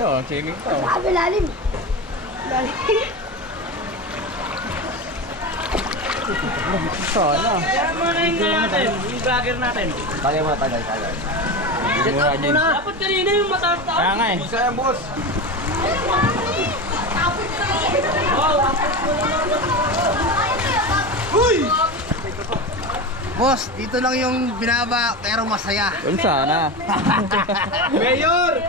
Ayun, sige ito. Sabi lalim. Lalim. Sana. Kaya mo na yung natin, yung vlogger natin. Tagay mo, tagay. Mura din. Dapat kanina yung matataas. Kaya nga eh. Isa yan, boss. Uy! Boss, dito lang yung binaba pero masaya. Yun sana. Mayor!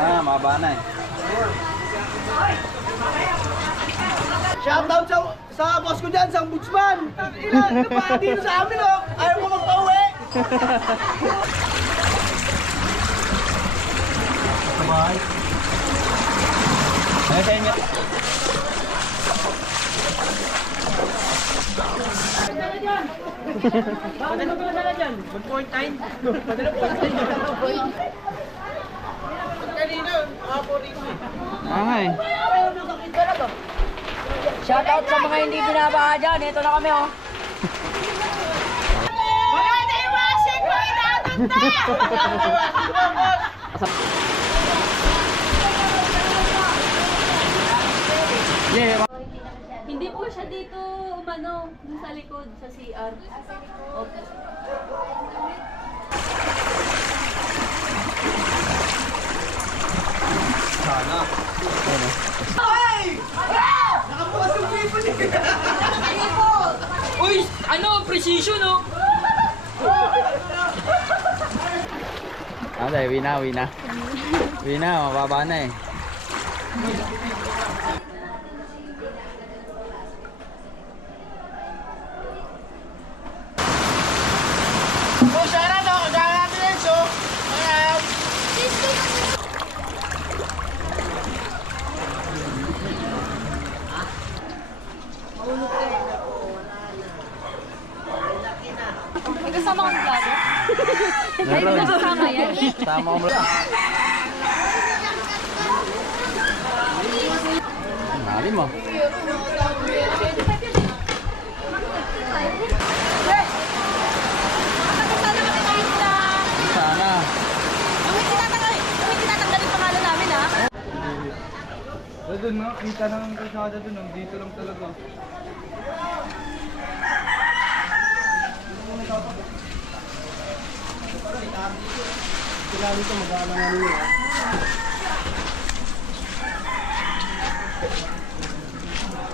Ah, mababa na eh. Shoutout sa boss ko dyan, sa ombudsman. Ilan pa dito sa amin, oh. Ayaw mo magpauwi. Sabay. Ay, sa inyo. Padala ko na dyan. 1.9. Padala po. Kanina, ako rin. Ah, nga eh. Shoutout sa mga hindi binabaha dyan. Ito na kami oh. Wala na yung washing ko, inaadot na! Yeah. Hindi po siya dito umano, dun sa likod, sa CR. Okay. Uy, ano, precision, oh. Ah, dahil, wina. Wina, mababa na eh. Oh, Shara, no? Kagaya natin yun, so. Ayan. May kasama kang vlogger? Ay, Meron. kasama yan? Tama mo lang. Lalim mo. Sana. Huwag tinatanggal yung pangalan namin, ha? Doon, no? Kita ng kalsada doon, no? Dito lang talaga. Sila dito, mag-aalangan nyo.